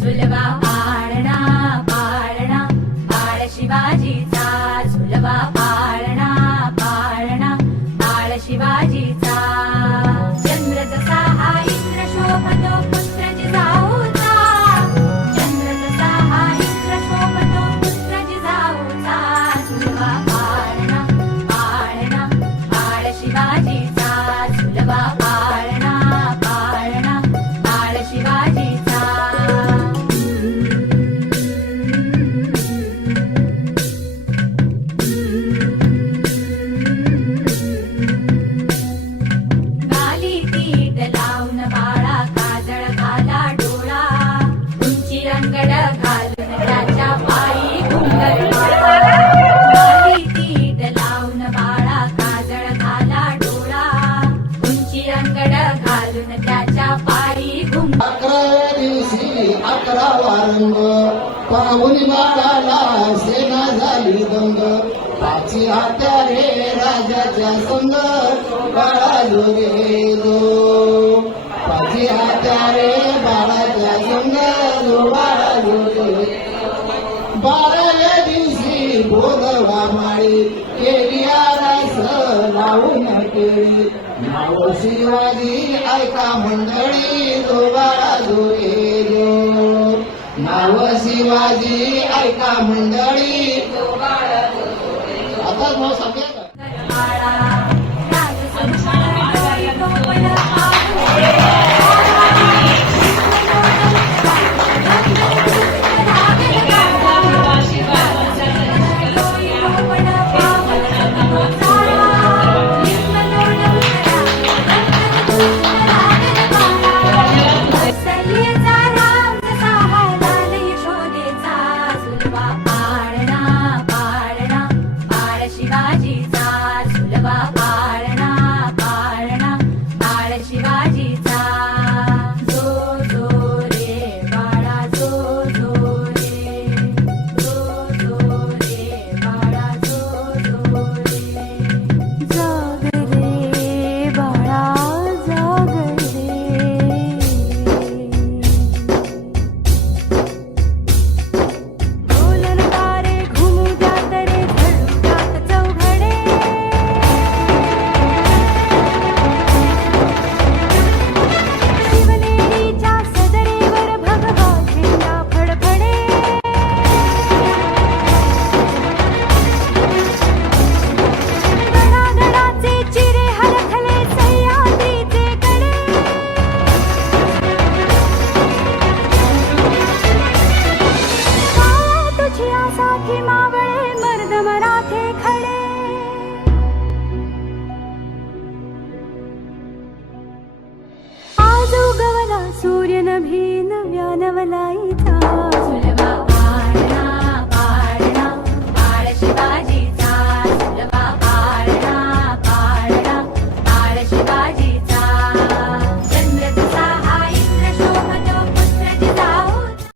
झुलवा पाळणा पाळणा बाळ शिवाजीचा, झुलवा पाळणा पाळणा बाळ शिवाजीचा. चंद्र जसा हा इंद्र शोभतो पुत्र जिजाऊचा, चंद्र जसा हा इंद्र शोभतो पुत्र जिजाऊचा. झुलवा पाळणा पाळणा बाळ शिवाजीचा, झुलवा पाळणा पाळणा बाळ शिवाजीचा. गाली तीट लावून बाळा काजळ घाला डोळा, उंची अंगड घालून त्याच्या पायी घुंगर माळा. गाली तीट लावून बाळा काजळ घाला डोळा, उंची अंगड घालून त्याच्या पायी घुंगर. 11व्या दिवशी 11वा रंग पाहुणी बाळाला सेना झाली दंग. पाची हात्यारे राजाच्या संग बाळा गेलो, पाची हात्यारे बाळाच्या संग बाळा गेलो. 12व्या दिवशी बोलवा माळी केली आरास लावून केली. नाव शिवाजी ऐका मंडळी जो बाळा गेलो, नाव शिवाजी ऐका मंडळी. आता भाऊ सगळ्या शिवाजीचा, झुलवा पाळणा पाळणा बाळ शिवाजीचा. जो जो रे बाळा जो जो रे, जो जो रे बाळा जो जो रे. जाग रे बाळा जाग रे, ढोलन तारे घुमू द्यात रे झळकात चौघडे. शिवनेरीच्या सदरेवर भगवा झेंडा फडफडे. गडागडाचे चिरे हलखले सह्याद्रीचे कडे. काय तुझी आसाखी मावळे मर्द मराठे खडे. आज उगवला सूर्य नभी नव्या नवलाईचा,